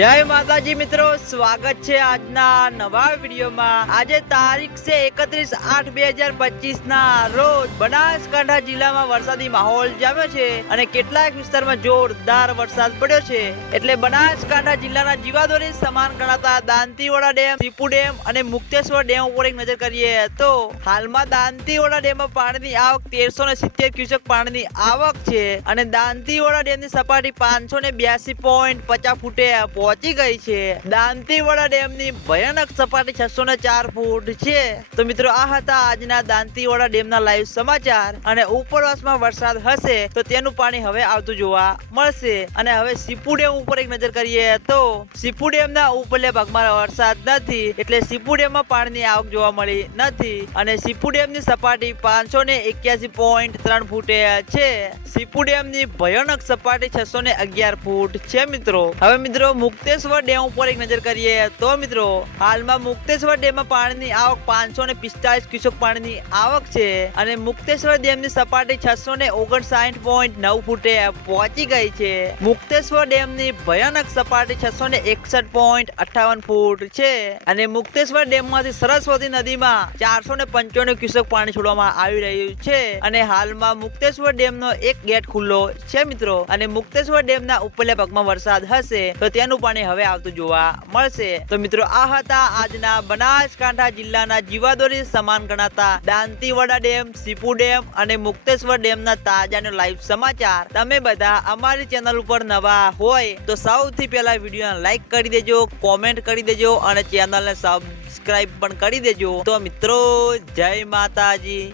જય માતાજી મિત્રો, સ્વાગત છે આજના નવા વિડીયોમાં. આજે તારીખ છે એકત્રીસ આઠ બે હજાર પચીસ ના રોજ બનાસકાંઠા જિલ્લામાં વરસાદી માહોલ જામ્યો છે અને કેટલાક વિસ્તારમાં જોરદાર વરસાદ પડ્યો છે. એટલે બનાસકાંઠા જિલ્લાના જીવાદોરી સમાન ગણાતા દાંતીવાડા ડેમ, સીપુ ડેમ અને મુક્તેશ્વર ડેમ ઉપર એક નજર કરીએ તો હાલમાં દાંતીવાડા ડેમમાં પાણીની આવક તેરસો ને સિત્તેર ક્યુસેક પાણીની આવક છે અને દાંતીવાડા ડેમની સપાટી પાંચસો ને બ્યાસી પોઈન્ટ પચાસ ફૂટે પહોંચી ગઈ છે. દાંતીવાડા ડેમની ભયાનક સપાટી છસો ને ચાર ફૂટ છે. તો મિત્રો, આ હતા આજના દાંતીવાડા ડેમના લાઈવ સમાચાર અને ઉપરવાસમાં વરસાદ હશે તો તેનું પાણી હવે આવતું જોવા મળશે. અને હવે સીપુ ડેમ ઉપર એક નજર કરીએ તો સીપુ ડેમના ઉપરલે ભાગમાં વરસાદ નથી, એટલે સીપુ ડેમમાં પાણીની આવક જોવા મળી નથી. અને સીપુ ડેમની સપાટી પાંચસો ને એક્યાસી પોઈન્ટ ત્રણ ફૂટે છે. સીપુ ડેમની ભયાનક સપાટી છસો ને અગિયાર ફૂટ છે મિત્રો. હવે મિત્રો, મુક્તેશ્વર ડેમ ઉપર એક નજર કરીએ તો મિત્રો, હાલમાં મુક્તેશ્વર ડેમમાં પાણીની આવક પાંચસો ને પિસ્તાલીસ ક્યુસેક પાણીની આવક છે અને મુક્તેશ્વર ડેમની સપાટી છસો ને ઓગણસાઠ પોઈન્ટ નવ ફૂટે પહોંચી ગઈ છે. મુક્તેશ્વર ડેમની ભયાનક સપાટી છસો ને એકસઠ પોઈન્ટ અઠાવન ફૂટ છે અને મુક્તેશ્વર ડેમમાંથી સરસ્વતી નદીમાં ચારસો ને પંચાણું ક્યુસેક પાણી છોડવામાં આવી રહ્યું છે. અને હાલમાં મુક્તેશ્વર ડેમનો એક ગેટ ખુલ્લો છે મિત્રો. અને મુક્તેશ્વર ડેમના ઉપરલા ભાગમાં વરસાદ હશે, તો તેનું પાણી હવે આવતું જોવા મળશે. તો મિત્રો, આ હતા આજના બનાસકાંઠા જિલ્લાના જીવાદોરી સમાન ગણાતા દાંતીવાડા ડેમ, સીપુ ડેમ અને મુક્તેશ્વર ડેમના તાજાનો લાઈવ સમાચાર. તમે બધા અમારી ચેનલ ઉપર નવા હોય, તો સૌથી પહેલા વિડીયોને લાઈક કરી દેજો, કોમેન્ટ કરી દેજો અને ચેનલને સબસ્ક્રાઈબ પણ કરી દેજો. તો મિત્રો, જય માતાજી.